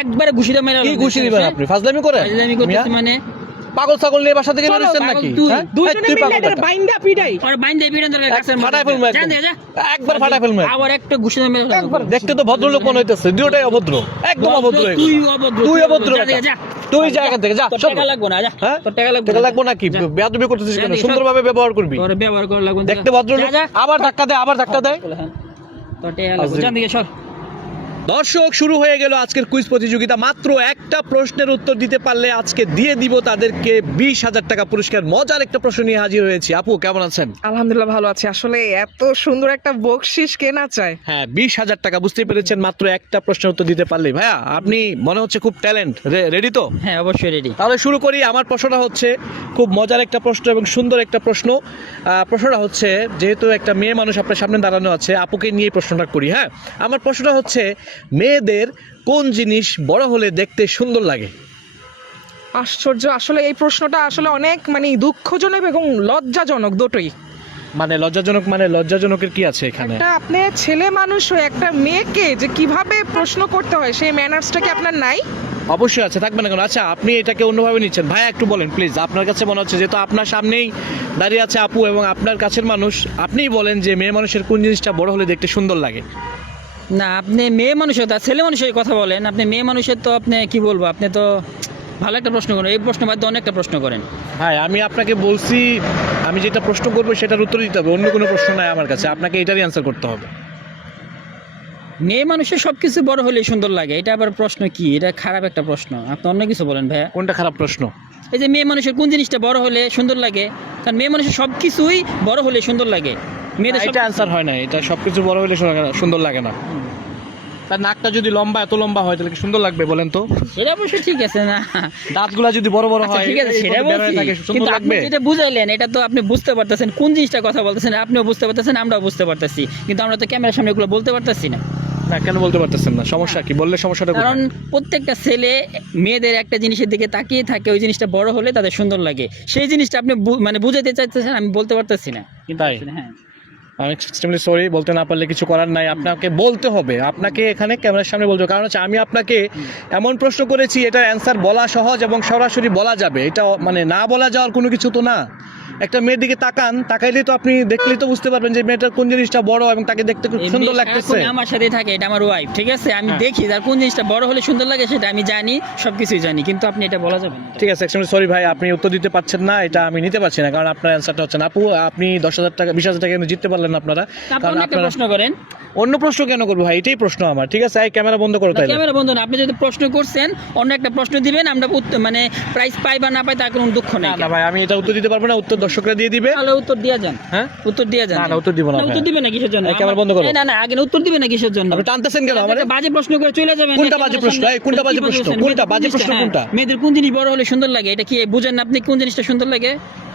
একবারে ঘুষিতে মেরে কি ঘুষি দিবেন আপনি? ফাজলামি করেন? ফাজলামি করতেছি মানে পাগল ছাগল নিয়ে বাসা থেকে বেরোচ্ছেন নাকি? হ্যাঁ? দুইজনে তুই মিলে পাগল এদের বেটা। বাইন্দা পিটাই আর বাইন্দে বিড়ান দরকার গাছের মধ্যে ফাটাই ফেলবো জান একদম। দে যা একবার ফাটাই ফেলবো একদম। আবার একটা ঘুষিতে মেরে দেখতে তো ভদ্রলোক মনে হইতেছে, দুটোটাই অভদ্র, একদম অভদ্র এগুলো। তুই অভদ্র তুই অভদ্র যা, বেটা। যা তুই যা এখান থেকে, যা তোর চল। টাকা লাগবে না যা হ্যাঁ? তোর টাকা লাগবে টাকা লাগবো নাকি? যা। বেয়াদবি করতেছিস কেন? যা, যা, সুন্দরভাবে ব্যবহার করবি। তোর ব্যবহার করা লাগবে দেখতে ভদ্রলোক, আবার ধাক্কা দেয়, আবার ধাক্কা দেয়। তোর টাকা লাগবে জান দিকে সর দর্শক, শুরু হয়ে গেল আজকের কুইজ প্রতিযোগিতা। মাত্র একটা প্রশ্নের উত্তর দিতে পারলে আজকে দিয়ে দিব তাদেরকে 20,000 টাকা পুরস্কার। মজার একটা প্রশ্ন নিয়ে হাজির হয়েছি। আপু কেমন আছেন? আলহামদুলিল্লাহ ভালো আছি। আসলে এত সুন্দর একটা বকশিস কে না চায়? হ্যাঁ, 20,000 টাকা, বুঝতেই পেরেছেন, মাত্র একটা প্রশ্নের উত্তর দিতে পারলেই। ভাইয়া, আপনি মনে হচ্ছে খুব ট্যালেন্ট। রেডি তো? হ্যাঁ অবশ্যই রেডি তাহলে শুরু করি। আমার প্রশ্নটা হচ্ছে খুব মজার একটা প্রশ্ন এবং সুন্দর একটা প্রশ্ন। প্রশ্নটা হচ্ছে, যেহেতু একটা মেয়ে মানুষ আপনার সামনে দাঁড়ানো আছে, আপুকে নিয়ে প্রশ্নটা করি। হ্যাঁ, আমার প্রশ্নটা হচ্ছে, মেয়েদের কোন জিনিস বড় হলে দেখতে সুন্দর লাগে? আশ্চর্য, আসলে এই প্রশ্নটা আসলে অনেক মানে দুঃখজনক এবং লজ্জাজনক দুটোই। মানে লজ্জাজনক? মানে লজ্জাজনকের কি আছে এখানে? একটা আপনি ছেলে মানুষ হয়ে একটা মেয়েকে যে কিভাবে প্রশ্ন করতে হয় সেই ম্যানার্সটা কি আপনার নাই? অবশ্যই আছে, থাকবে না কেন? আচ্ছা, আপনি এটাকে অন্যভাবে নিচ্ছেন। ভাইয়া একটু বলেন প্লিজ, আপনার কাছে মনে হচ্ছে, যেহেতু আপনার সামনেই দাঁড়িয়ে আছে আপু এবং আপনার কাছের মানুষ, আপনিই বলেন যে মেয়ে মানুষের কোন জিনিসটা বড় হলে দেখতে সুন্দর লাগে? না আপনি মেয়ে মানুষের তা ছেলে মানুষের কথা বলেন। আপনি মেয়ে মানুষের তো আপনি কি বলবো, আপনি তো ভালো একটা প্রশ্ন করেন। এই প্রশ্ন বাদ দিয়ে অনেকটা প্রশ্ন করেন। হ্যাঁ, আমি আপনাকে বলছি, আমি যেটা প্রশ্ন করবো সেটার উত্তর দিতে হবে, অন্য কোনো প্রশ্ন নাই আমার কাছে, আপনাকে এটারই অ্যান্সার করতে হবে। মেয়ে মানুষের সবকিছু বড় হলেই সুন্দর লাগে, এটা আবার প্রশ্ন কি? এটা খারাপ একটা প্রশ্ন। আপনি অন্য কিছু বলেন ভাইয়া। কোনটা খারাপ প্রশ্ন? এই যে মেয়ে মানুষের কোন জিনিসটা বড় হলে সুন্দর লাগে, কারণ মেয়ে মানুষের সবকিছুই বড় হলে সুন্দর লাগে। মেয়েদের এটা অ্যান্সার হয় না, এটা সবকিছু বড় হলে সুন্দর লাগে না। তার নাকটা যদি লম্বা, এত লম্বা হয়, তাহলে কি সুন্দর লাগবে বলেন তো? সেটা অবশ্যই ঠিক আছে না, দাঁতগুলা যদি বড় বড় আচ্ছা, হয়, ঠিক আছে এই সেটা মতো বের হয়ে বলছি, থাকে, সুন্দর কিন্তু আপনি লাগবে? যেটা বুঝাইলেন এটা তো আপনি বুঝতে পারতেছেন কোন জিনিসটা কথা বলতেছেন, আপনিও বুঝতে পারতেছেন, আমরাও বুঝতে পারতেছি, কিন্তু আমরা তো ক্যামেরার সামনে এগুলো বলতে পারতেছি না। না, কেন বলতে পারতেছেন না? সমস্যা কি? বললে সমস্যাটা কারণ কোথায়? প্রত্যেকটা ছেলে মেয়েদের একটা জিনিসের দিকে তাকিয়ে থাকে, ওই জিনিসটা বড় হলে তাদের সুন্দর লাগে। সেই জিনিসটা আপনি মানে বুঝাইতে চাইতেছেন, আমি বলতে পারতেছি না। তাই? হ্যাঁ আমি এক্সট্রিমলি সরি, বলতে না পারলে কিছু করার নাই, আপনাকে বলতে হবে, আপনাকে এখানে ক্যামেরার সামনে বলতে হবে। কারণ হচ্ছে আমি আপনাকে এমন প্রশ্ন করেছি, এটার অ্যান্সার বলা সহজ এবং সরাসরি বলা যাবে, এটা মানে না বলা যাওয়ার কোনো কিছু তো না। একটা মেয়ের দিকে তাকান, তাকাইলেই তো আপনি দেখলেই তো বুঝতে পারবেন যে মেয়েটার কোন জিনিসটা বড় এবং তাকে দেখতে খুব এই সুন্দর মেয়ে লাগতেছে। সারাক্ষণ আমার সাথে থাকে, এটা আমার ওয়াইফ, ঠিক আছে? আমি হ্যাঁ। দেখি যার কোন জিনিসটা বড় হলে সুন্দর লাগে সেটা আমি জানি, সবকিছুই জানি, কিন্তু আপনি এটা বলা যাবে না। ঠিক আছে, এক্সট্রিমলি সরি ভাই, আপনি উত্তর দিতে পারছেন না, এটা আমি নিতে পারছি না, কারণ আপনার অ্যান্সারটা হচ্ছে না। আপু, আপনি 10,000 টাকা 20,000 টাকা কিন্তু জিততে পারলেন না আপনারা, আপনি কারণ অন্য একটা আপনারা প্রশ্ন করেন। অন্য প্রশ্ন কেন করবো ভাই? এটাই প্রশ্ন আমার, ঠিক আছে? এই ক্যামেরা বন্ধ করো তাইলে। ক্যামেরা বন্ধ না, আপনি যদি প্রশ্ন করছেন অন্য একটা প্রশ্ন দিবেন, আমরা মানে প্রাইজ পাই বা না পাই তার কোনো দুঃখ নেই। না না ভাই, আমি এটা উত্তর দিতে পারবো না, উত্তর দর্শকরা দিয়ে দিবে। তাহলে উত্তর দিয়ে যান। হ্যাঁ, উত্তর দিয়ে যান। না না, উত্তর দিব না। উত্তর দিবেন না কিসের জন্য? এই ক্যামেরা বন্ধ করো। না না, আগে উত্তর দিবেন না কিসের জন্য? আপনি টানতেছেন কেন আমারে? বাজে প্রশ্ন করে চলে যাবেন। কোনটা বাজে প্রশ্ন? এই কোনটা বাজে প্রশ্ন? কোনটা বাজে প্রশ্ন? কোনটা? মেয়েদের কোন জিনিস বড় হলে সুন্দর লাগে, এটা কি বুঝেন না আপনি? কোন জিনিসটা সুন্দর লাগে?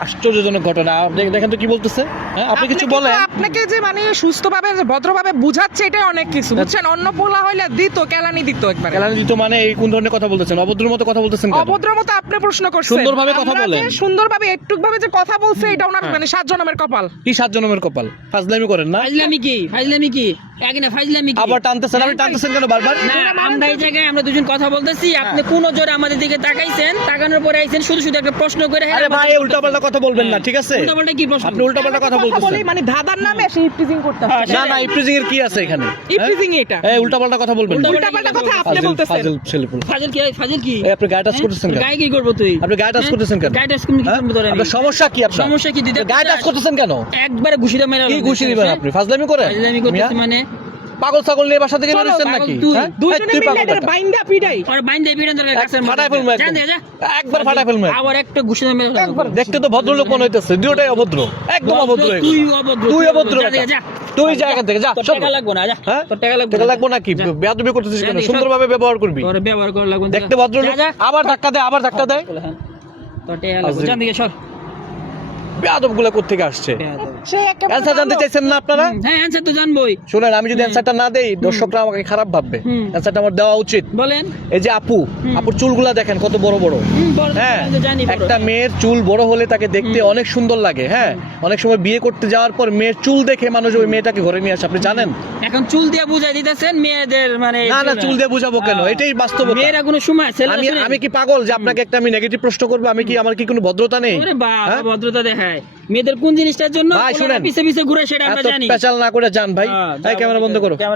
আশ্চর্যজনক ঘটনা। দেখেন তো কি বলতেছে। হ্যাঁ, আপনি কিছু বলেন। আপনাকে যে মানে সুস্থভাবে ভদ্রভাবে বুঝাচ্ছে এটাই অনেক কিছু, বুঝছেন? অন্য পোলা হইলে দিত কেলানি দিত একবার। কেলানি দিত মানে? এই কোন ধরনের কথা বলতেছেন? অভদ্রের মতো কথা বলতেছেন কেন? অভদ্র মতো আপনি প্রশ্ন করছেন। সুন্দরভাবে কথা আমরা বলেন। যে সুন্দরভাবে একটুক ভাবে যে কথা বলছে এটা ওনার হ্যাঁ। মানে 7 জন্মের কপাল। কি 7 জন্মের কপাল? ফাজলামি করেন না? ফাজলামি কি? ফাজলামি কি? আগে না ফাজলামি কি? আবার টানতেছেন, আপনি টানতেছেন কেন বারবার? না, আমরা এই জায়গায় আমরা দুজন কথা বলতেছি, আপনি কোন জোরে আমাদের দিকে তাকাইছেন, তাকানোর পরে আইছেন শুধু শুধু একটা প্রশ্ন করে। আরে ভাই, উল্টাপাল্টা কথা বলবেন না, ঠিক আছে? উল্টাপাল্টা কি প্রশ্ন? আপনি উল্টাপাল্টা কথা বলতেছেন। মানে ধাঁধার নামে সে ইপটিজিং করতে হ্যাঁ, আসছে। না না, ইপ্রিজিং এর কি আছে এখানে? ইপটিজিং এটা। এই উল্টাপাল্টা কথা বলবেন না। উল্টাপাল্টা কথা আপনি বলতেছেন। ফাজিল ছেলেপুলে। ফাজিল কি? ফাজিল কি? এই আপনি গায়ে টাচ করতেছেন কেন? গায়ে কি করবো তুই? আপনি গায়ে টাচ করতেছেন কেন? গায়ে টাচ করবো কি হ্যাঁ? করবো তোরে আমি? আপনার সমস্যা কি? আপনার সমস্যা কি দিদি? গায়ে টাচ করতেছেন কেন? একবারে ঘুষিতে মেরে কি ঘুষি দিবেন আপনি? ফাজলামি করেন? ফাজলামি করতেছি মানে? পাগল ছাগল নিয়ে বাসা থেকে বেরোচ্ছেন পাগল নাকি? তুই। হ্যাঁ? দুইজনে তুই মিলে পাগল এদের বেটা। বাইন্দা পিটাই। আর বাইন্দে বিড়ান দরকার গাছের মধ্যে। ফাটাই ফেলবো একদম। জান দে যা। একবার ফাটাই ফেলবো একদম। আবার একটা ঘুষিতে মেরে ফেলবো। দেখতে তো ভদ্রলোক মনে হইতেছে, দুটোটাই অভদ্র, একদম অভদ্র এগুলো। তুই অভদ্র। তুই অভদ্র যা বেটা। যা। তুই যা এখান থেকে, যা তোর চল। টাকা লাগবে না যা। হ্যাঁ? তোর টাকা লাগবে টাকা না। লাগবো নাকি? যা। বেয়াদবি করতেছিস কেন? যা, যা, সুন্দরভাবে ব্যবহার করবি। তোর ব্যবহার করা লাগবে না। দেখতে ভদ্রলোক, যা, যা। আবার ধাক্কা দেয়, আবার ধাক্কা দেয়। তোর টাকা লাগবে। জান দিকে সর। বেয়াদবগুলো কোত্থেকে আসছে সে একেবারে অ্যান্সার জানতে ভালো। চাইছেন না আপনারা হ্যাঁ অ্যান্সার তো জানবোই। শুনেন আমি যদি অ্যান্সারটা না দেই দর্শকরা আমাকে খারাপ ভাববে হুম। অ্যান্সারটা আমার দেওয়া উচিত বলেন। এই যে আপুর চুলগুলা দেখেন কত বড় বড় বলেন, হ্যাঁ আমি তো জানি বড়। একটা মেয়ের চুল বড় হলে তাকে দেখতে অনেক সুন্দর লাগে হ্যাঁ অনেক সময় বিয়ে করতে যাওয়ার পর মেয়ের চুল দেখে মানুষ ওই মেয়েটাকে ঘরে নিয়ে আসে আপনি জানেন এখন চুল দিয়ে বুঝাই দিতেছেন মেয়েদের মানে না না চুল দিয়ে বুঝাবো কেন এটাই বাস্তবতা মেয়েরা কোনো সময় ছেলেরা আমি শুনে- আমি কি পাগল যে আপনাকে একটা আমি নেগেটিভ প্রশ্ন করবো আমি কি আমার কি কোনো ভদ্রতা নেই ওরে বাবা, হ্যাঁ? ভদ্রতা দেখায় মেয়েদের কোন জিনিসটার জন্য ভাই, ওনারা শুনেন। পিছে পিছে ঘুরে সেটা আমরা এত জানি। পেঁচাল না করে যান ভাই হ্যাঁ, ভাই যা ক্যামেরা বলতে বন্ধ করো ক্যামেরা